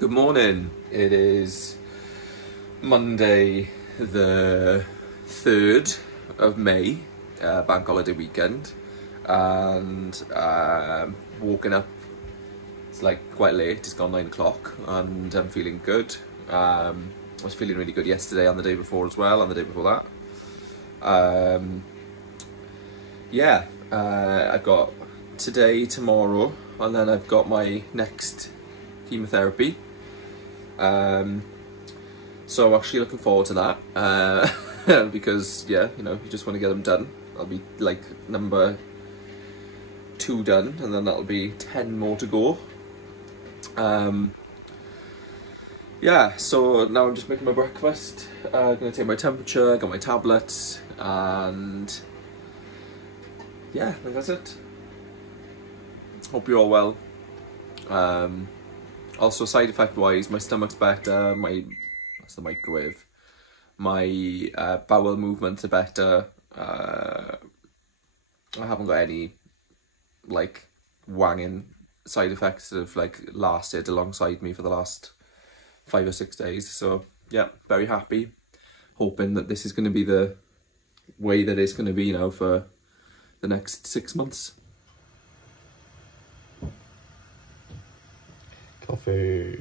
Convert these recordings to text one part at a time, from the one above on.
Good morning. It is Monday the 3rd of May, bank holiday weekend, and woken up. It's like quite late, it's gone 9 o'clock, and I'm feeling good. I was feeling really good yesterday and the day before as well, and the day before that. I've got today, tomorrow, and then I've got my next chemotherapy. So I'm actually looking forward to that, because yeah, you know, you just want to get them done. I'll be like number 2 done, and then that'll be 10 more to go. Yeah, so now I'm just making my breakfast. I'm gonna take my temperature, got my tablets, and yeah, I think that's it. Hope you're all well. Also, side effect wise, my stomach's better, that's the microwave. My bowel movements are better. I haven't got any like wanging side effects that have like lasted alongside me for the last 5 or 6 days. So yeah, very happy. Hoping that this is going to be the way that it's going to be now for the next 6 months. Coffee.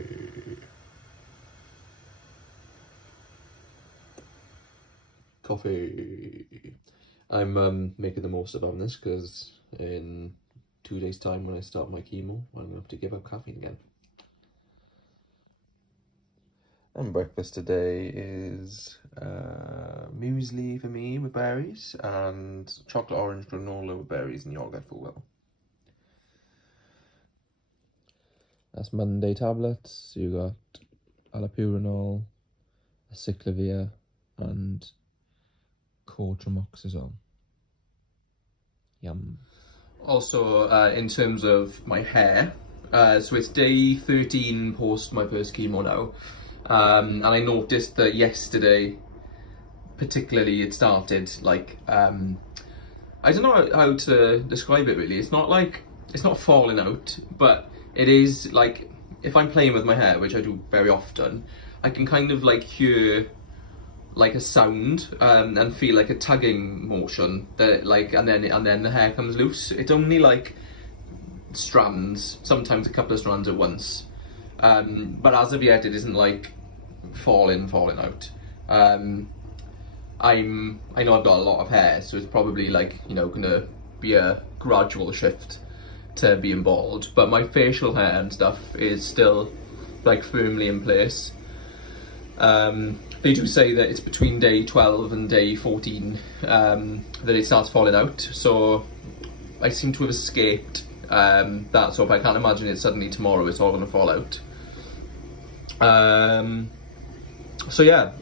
I'm making the most of this because in 2 days' time, when I start my chemo, I'm going to have to give up caffeine again. And breakfast today is muesli for me with berries, and chocolate orange granola with berries and yogurt for Will. That's Monday tablets. You got allopurinol, acyclovir, and cotrimoxazole. Yum. Also, in terms of my hair, so it's day 13 post my first chemo now, and I noticed that yesterday, particularly, it started like I don't know how to describe it really. It's not falling out, but it is like, if I'm playing with my hair, which I do very often, I can kind of like hear like a sound and feel like a tugging motion that like, and then the hair comes loose. It's only like strands, sometimes a couple of strands at once, but as of yet it isn't like falling out. I know I've got a lot of hair, so it's probably like, you know, gonna be a gradual shift to being bald, but my facial hair and stuff is still like firmly in place. They do say that it's between day 12 and day 14 that it starts falling out, so I seem to have escaped that, so if I can't imagine it suddenly tomorrow it's all going to fall out. So yeah,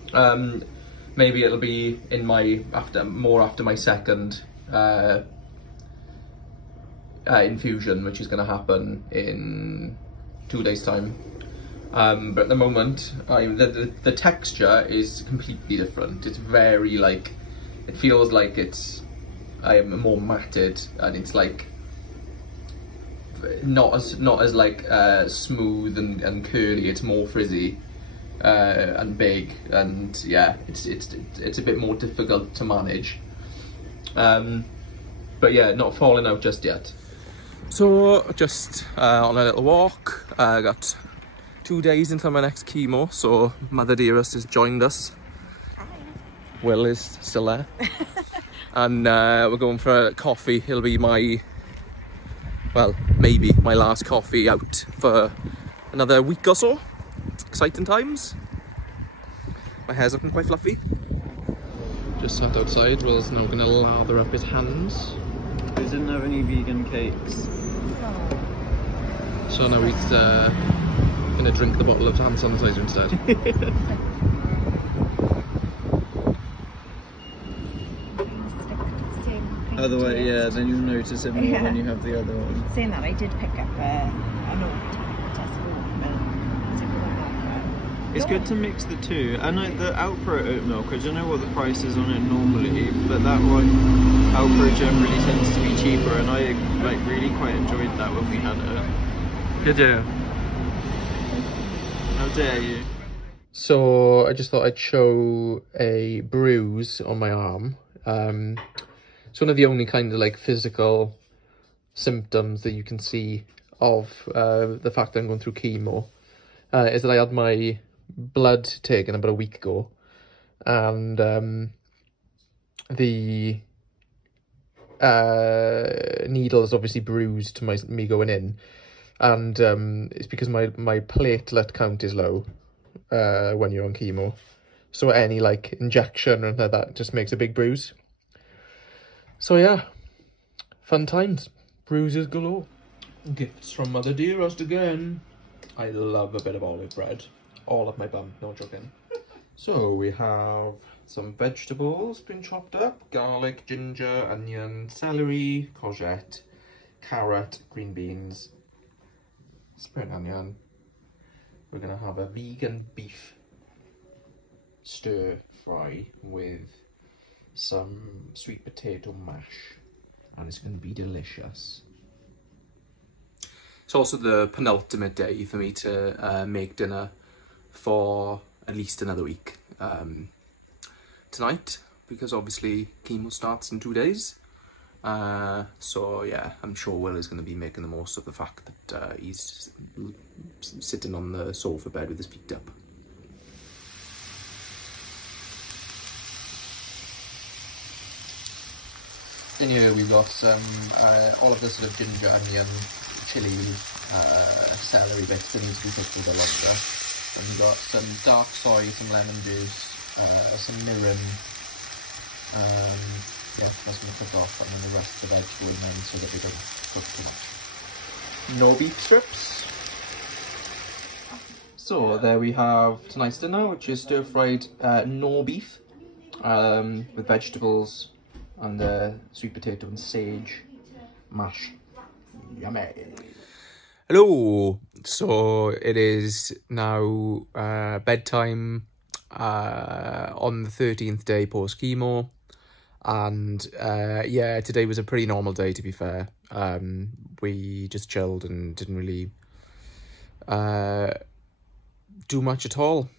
maybe it'll be in my after my second infusion, which is going to happen in 2 days time. But at the moment, the texture is completely different. It's very like, it feels like it's more matted, and it's like not as like smooth and curly. It's more frizzy and big, and yeah, it's a bit more difficult to manage. But yeah, not falling out just yet. So just on a little walk. I got 2 days until my next chemo, so Mother Dearest has joined us. Hi. Will is still there. And we're going for a coffee. It'll be my, well, maybe my last coffee out for another week or so. Exciting times. My hair's looking quite fluffy. Just sat outside. Will's now going to lather up his hands. He didn't have any vegan cakes. So now he's gonna drink the bottle of hand sanitizer instead. Otherwise, yeah, then you'll notice it more when you have the other one. Saying that, I did pick up a note. It's good to mix the two. And the Alpro oat milk, I don't know what the price is on it normally, but that one, Alpro generally tends to be cheaper, and I like really quite enjoyed that when we had it. Did you? dare you. So I just thought I'd show a bruise on my arm. It's one of the only kind of like physical symptoms that you can see of the fact that I'm going through chemo. Is that I had my blood taken about a week ago, and the needle is obviously bruised to me going in, and it's because my platelet count is low when you're on chemo, so any like injection or anything like that just makes a big bruise. So yeah, fun times, bruises galore. Gifts from Mother Dearest again. I love a bit of olive bread. All of my bum, no joking. So we have some vegetables been chopped up. Garlic, ginger, onion, celery, courgette, carrot, green beans, spring onion. We're gonna have a vegan beef stir fry with some sweet potato mash. And it's gonna be delicious. It's also the penultimate day for me to make dinner for at least another week tonight, because obviously chemo starts in 2 days. So yeah, I'm sure Will is going to be making the most of the fact that he's sitting on the sofa bed with his feet up. In here we've got some all of this sort of ginger, onion, chilli, celery bits that need to be cooked a bit longer. And we've got some dark soy, some lemon juice, some mirin. Yeah, that's going to cook off, and then the rest of the vegetable in then so that they don't cook too much. No beef strips. So there we have tonight's dinner, which is stir-fried no beef with vegetables and sweet potato and sage mash. Yummy. Hello. So it is now bedtime on the 13th day post chemo, and yeah, today was a pretty normal day, to be fair. We just chilled and didn't really do much at all,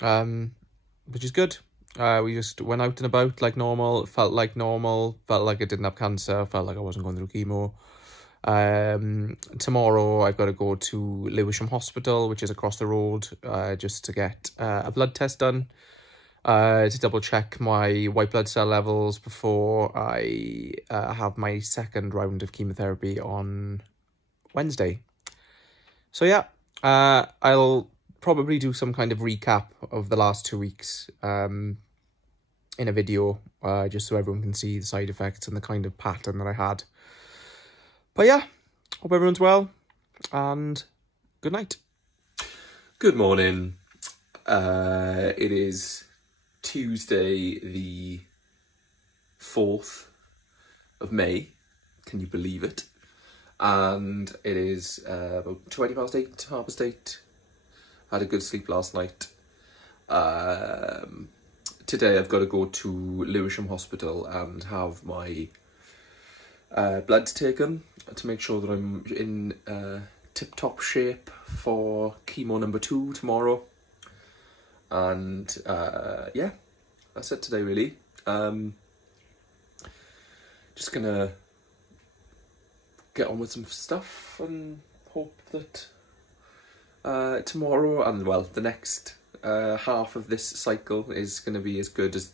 which is good. We just went out and about like normal, felt like normal, felt like I didn't have cancer, felt like I wasn't going through chemo. Tomorrow I've got to go to Lewisham Hospital, which is across the road, just to get a blood test done, to double check my white blood cell levels before I have my second round of chemotherapy on Wednesday. So yeah, I'll probably do some kind of recap of the last 2 weeks in a video, just so everyone can see the side effects and the kind of pattern that I had. But yeah, hope everyone's well, and good night. Good morning. It is Tuesday the 4th of May. Can you believe it? And it is about 20 past 8, 8:30. Had a good sleep last night. Today I've got to go to Lewisham Hospital and have my blood taken to make sure that I'm in tip-top shape for chemo number 2 tomorrow. And yeah, that's it today really. Just gonna get on with some stuff and hope that tomorrow and, well, the next half of this cycle is going to be as good as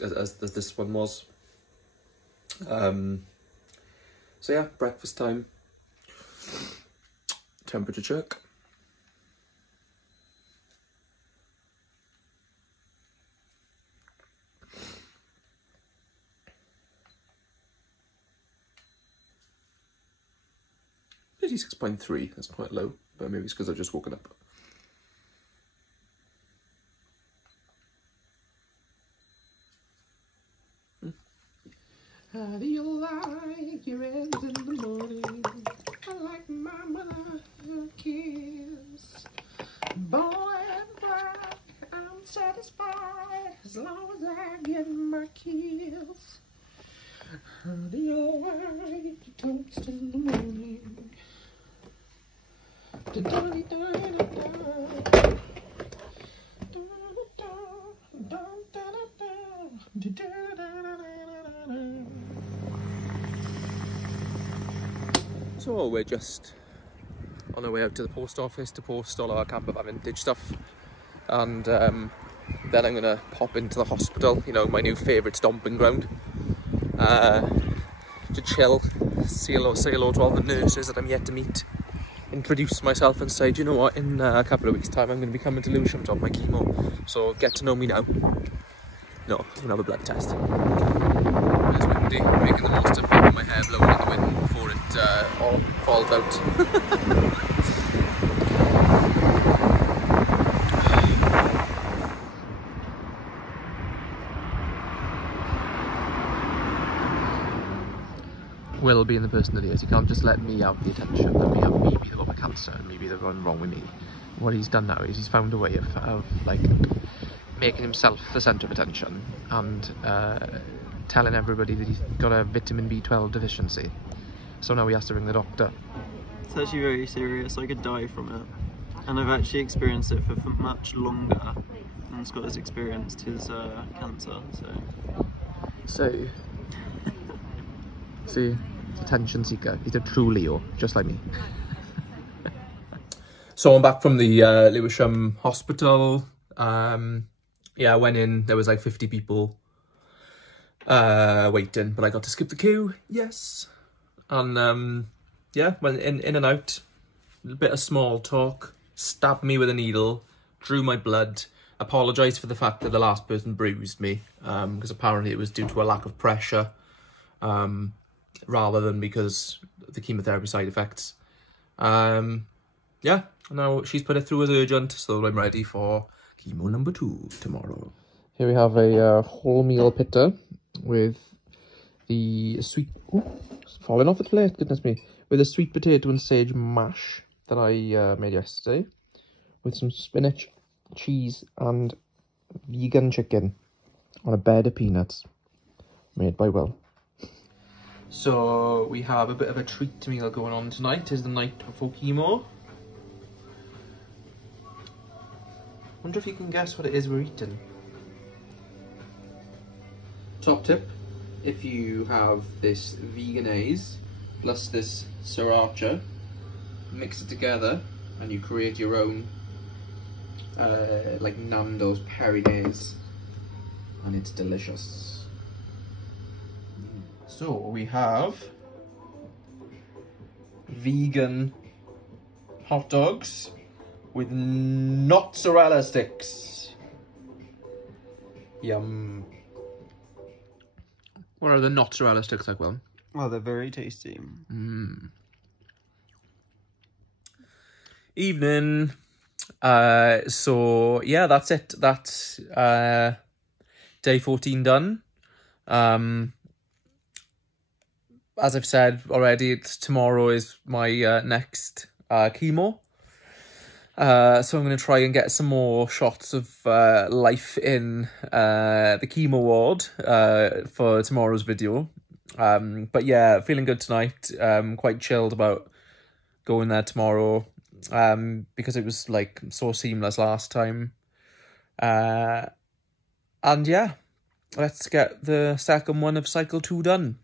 as this one was. So yeah, breakfast time, temperature check. Maybe 6.3, that's quite low, but maybe it's because I've just woken up. How do you like your eggs in the morning? I like my mother kiss. Boy and black, I'm satisfied as long as I get my kiss. How do you like your toast in the morning? So we're just on our way out to the post office to post all our camper van vintage stuff, and then I'm gonna pop into the hospital, you know, my new favourite stomping ground, to chill, say hello to all the nurses that I'm yet to meet, introduce myself and say, do you know what, in a couple of weeks time I'm going to be coming to Lewisham to have my chemo, so get to know me now. No, I'm gonna have a blood test. It's windy, making the most of having my hair blowing in the wind before it all falls out. Will being the person that he is, he can't just let me have the attention, let me have me be the one with cancer and me be the one wrong with me. What he's done now is he's found a way of like making himself the centre of attention and telling everybody that he's got a vitamin B12 deficiency. So now he has to ring the doctor. It's actually very serious, I could die from it. And I've actually experienced it for much longer than Scott has experienced his cancer, so... See, he's a attention seeker. He's a true Leo, just like me. So I'm back from the Lewisham hospital. Yeah, I went in, there was like 50 people waiting, but I got to skip the queue, yes. And yeah, went in and out, a bit of small talk, stabbed me with a needle, drew my blood, apologised for the fact that the last person bruised me, because apparently it was due to a lack of pressure, rather than because of the chemotherapy side effects. Yeah, now she's put it through as urgent, so I'm ready for chemo number 2 tomorrow. Here we have a wholemeal pitta with the sweet... Ooh, it's falling off the plate, goodness me. With a sweet potato and sage mash that I made yesterday, with some spinach, cheese and vegan chicken on a bed of peanuts made by Will. So we have a bit of a treat meal going on tonight. It's the night before chemo. Wonder if you can guess what it is we're eating. Top tip, if you have this veganese plus this sriracha, mix it together and you create your own like Nando's Perinese, and it's delicious. So we have vegan hot dogs with mozzarella sticks. Yum. What are the mozzarella sticks like, Will? Oh, they're very tasty. Evening. So yeah, that's it. That's day 14 done. As I've said already, tomorrow is my next chemo. So I'm going to try and get some more shots of life in the chemo ward for tomorrow's video. But yeah, feeling good tonight. Quite chilled about going there tomorrow because it was like so seamless last time. And yeah, let's get the second one of cycle 2 done.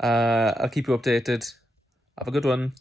I'll keep you updated. Have a good one.